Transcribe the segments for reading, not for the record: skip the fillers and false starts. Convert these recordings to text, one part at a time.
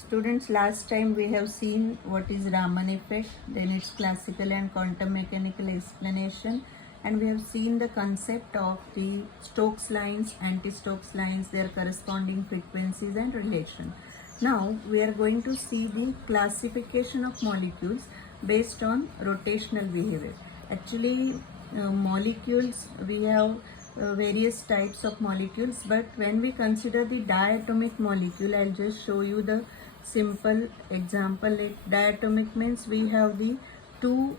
Students, last time we have seen what is Raman effect, then its classical and quantum mechanical explanation, and we have seen the concept of the Stokes lines, anti-Stokes lines, their corresponding frequencies and relation. Now we are going to see the classification of molecules based on rotational behavior. Actually, molecules, we have various types of molecules, but when we consider the diatomic molecule, I'll just show you the simple example. Like diatomic means we have the two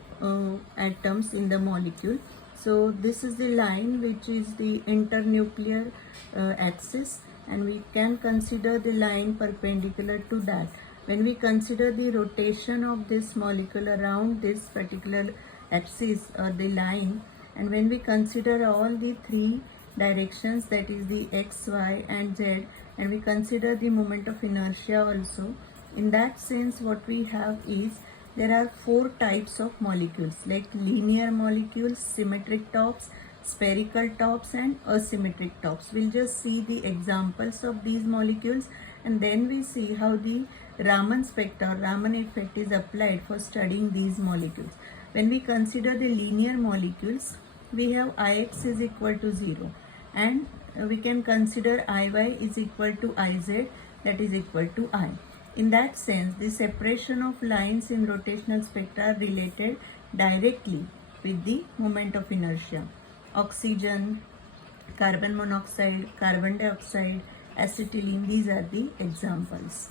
atoms in the molecule. So this is the line which is the internuclear axis, and we can consider the line perpendicular to that. When we consider the rotation of this molecule around this particular axis or the line, and when we consider all the three directions, that is the x, y and z, and we consider the moment of inertia also, in that sense what we have is there are four types of molecules, like linear molecules, symmetric tops, spherical tops and asymmetric tops. We'll just see the examples of these molecules, and then we see how the Raman spectra or Raman effect is applied for studying these molecules. When we consider the linear molecules, we have Ix is equal to 0, and we can consider Iy is equal to Iz, that is equal to I. In that sense, the separation of lines in rotational spectra are related directly with the moment of inertia. Oxygen, carbon monoxide, carbon dioxide, acetylene, these are the examples.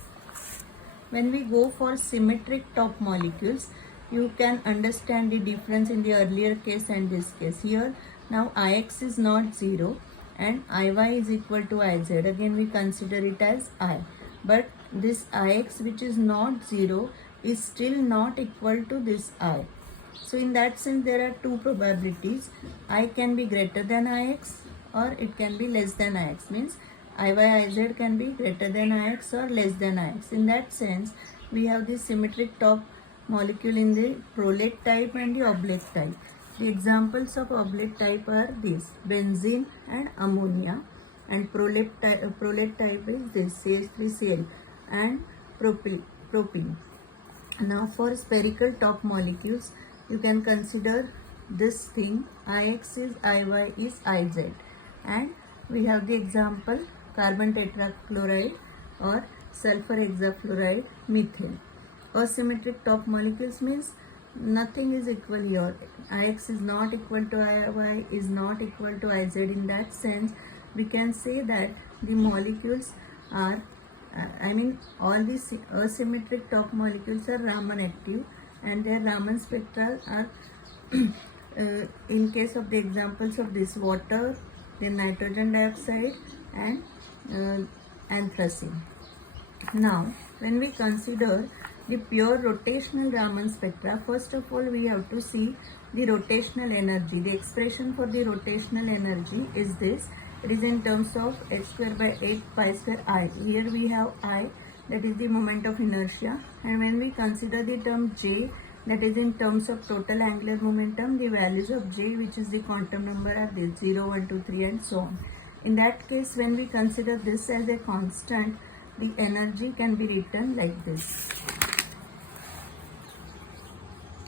When we go for symmetric top molecules, you can understand the difference in the earlier case and this case. Here, now Ix is not 0 and Iy is equal to Iz. Again, we consider it as I. But this Ix which is not 0 is still not equal to this I. So in that sense, there are two probabilities. I can be greater than Ix or it can be less than Ix. Means Iy, Iz can be greater than Ix or less than Ix. In that sense, we have the symmetric top molecule in the prolate type and the oblate type. The examples of oblate type are these: benzene and ammonia, and prolate type is this: CH3Cl and propene. Now for spherical top molecules, you can consider this thing: Ix is Iy is Iz, and we have the example carbon tetrachloride or sulfur hexafluoride, methane. Asymmetric top molecules means nothing is equal here. Ix is not equal to Iy, is not equal to Iz. In that sense, we can say that the molecules are, all these asymmetric top molecules are Raman active, and their Raman spectra are, in case of the examples of this, water, then nitrogen dioxide and anthracene. Now, when we consider the pure rotational Raman spectra, first of all we have to see the rotational energy. The expression for the rotational energy is this: it is in terms of h square by 8 pi square I. Here we have I, that is the moment of inertia, and when we consider the term J, that is in terms of total angular momentum, the values of J, which is the quantum number, are this: 0, 1, 2, 3 and so on. In that case, when we consider this as a constant, the energy can be written like this.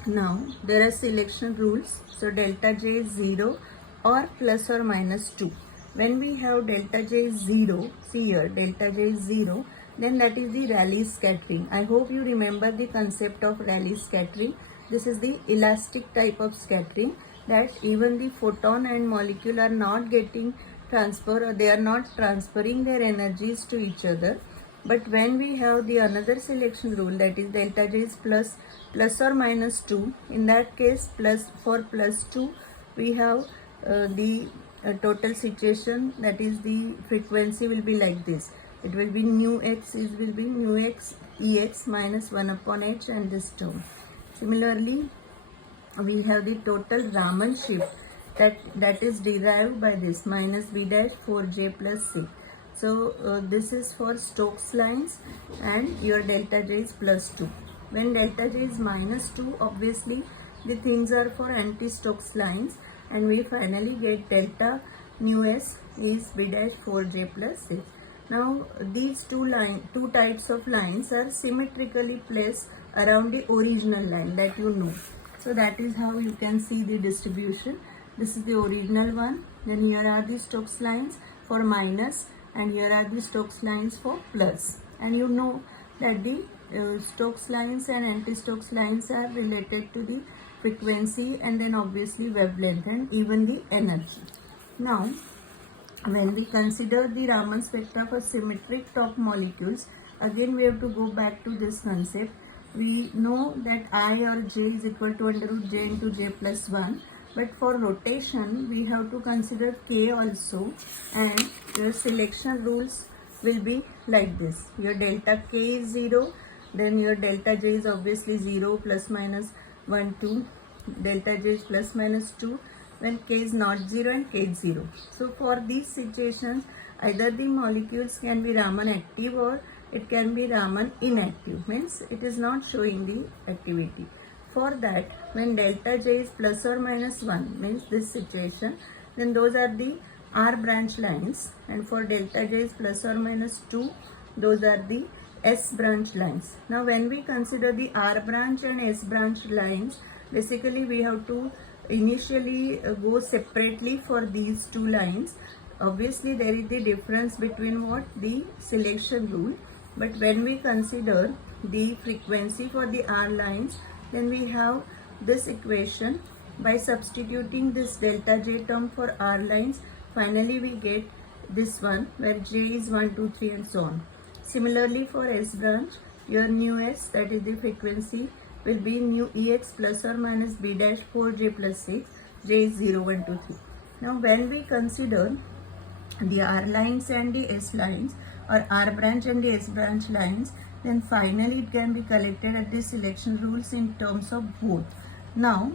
Now, there are selection rules. So, delta J is 0 or plus or minus 2. When we have delta J is 0, see here, delta J is 0, then that is the Rayleigh scattering. I hope you remember the concept of Rayleigh scattering. This is the elastic type of scattering, that even the photon and molecule are not getting transfer, or they are not transferring their energies to each other. But when we have the another selection rule, that is delta J is plus or minus 2, in that case for plus 2 we have the total situation, that is the frequency will be like this. It will be nu x will be nu x Ex minus 1 upon h and this term. Similarly, we have the total Raman shift that is derived by this minus b dash 4j plus c. So this is for Stokes lines, and your delta J is plus 2. When delta J is minus 2, obviously the things are for anti-Stokes lines, and we finally get delta nu s is b dash 4j plus 6. Now these two types of lines are symmetrically placed around the original line, that you know. So that is how you can see the distribution. This is the original one. Then here are the Stokes lines for minus, and here are the Stokes lines for plus. And you know that the Stokes lines and anti-Stokes lines are related to the frequency and then obviously wavelength and even the energy. Now, when we consider the Raman spectra for symmetric top molecules, again we have to go back to this concept. We know that I or J is equal to under root J into J plus 1. But for rotation, we have to consider K also, and your selection rules will be like this. Your delta K is 0, then your delta J is obviously 0, plus minus 1, 2. Delta J is plus minus 2 when K is not 0 and K is 0. So for these situations, either the molecules can be Raman active or it can be Raman inactive, means it is not showing the activity. For that, when delta J is plus or minus 1, means this situation, then those are the R branch lines, and for delta J is plus or minus 2, those are the S branch lines. Now when we consider the R branch and S branch lines, basically we have to initially go separately for these two lines. Obviously there is the difference between what? The selection rule. But when we consider the frequency for the R lines, then we have this equation. By substituting this delta J term for R lines, finally we get this one where J is 1, 2, 3 and so on. Similarly for S branch, your nu S, that is the frequency, will be nu Ex plus or minus B dash 4J plus 6, J is 0, 1, 2, 3. Now when we consider the R lines and the S lines, or R branch and the S branch lines, then finally it can be collected at the selection rules in terms of both. Now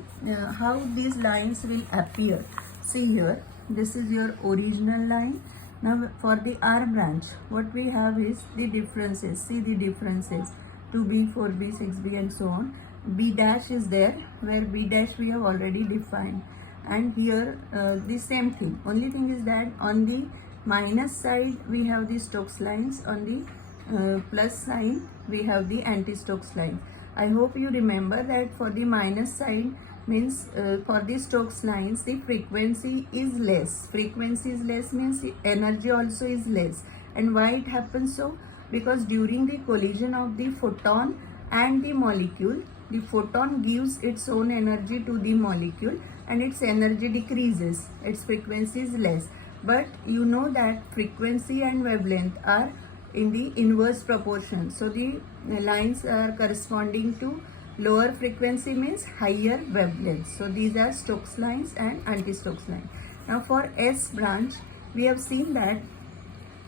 how these lines will appear? See here, this is your original line. Now for the R branch, what we have is the differences. See the differences, 2B, 4B, 6B and so on. B dash is there, where B dash we have already defined. And here the same thing. Only thing is that on the minus side we have the Stokes lines, on the plus side we have the anti-Stokes lines. I hope you remember that for the minus side means for the Stokes lines the frequency is less. Frequency is less means the energy also is less. And why it happens so? Because during the collision of the photon and the molecule, the photon gives its own energy to the molecule and its energy decreases, its frequency is less. But you know that frequency and wavelength are in the inverse proportion. So the lines are corresponding to lower frequency means higher wavelength. So these are Stokes lines and anti-Stokes lines. Now for S branch, we have seen that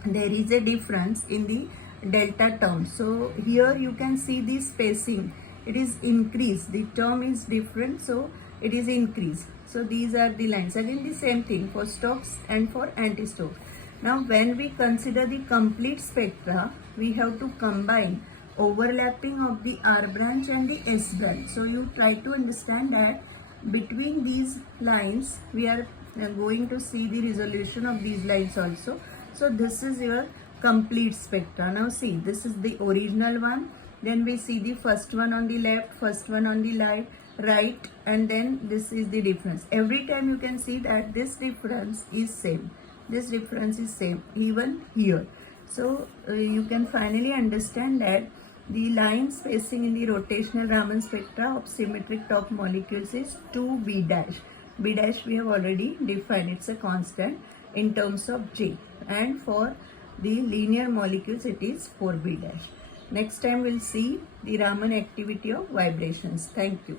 there is a difference in the delta term. So here you can see the spacing, it is increased, the term is different, so it is increased. So these are the lines. Again the same thing for Stokes and for anti-Stokes. Now when we consider the complete spectra, we have to combine overlapping of the R branch and the S branch. So you try to understand that between these lines we are going to see the resolution of these lines also. So this is your complete spectra. Now see, this is the original one, then we see the first one on the left, first one on the right, and then this is the difference. Every time you can see that this difference is same, this difference is same even here. So you can finally understand that the line spacing in the rotational Raman spectra of symmetric top molecules is 2B dash. B dash we have already defined, it's a constant in terms of J, and for the linear molecules it is 4B dash. Next time we'll see the Raman activity of vibrations. Thank you.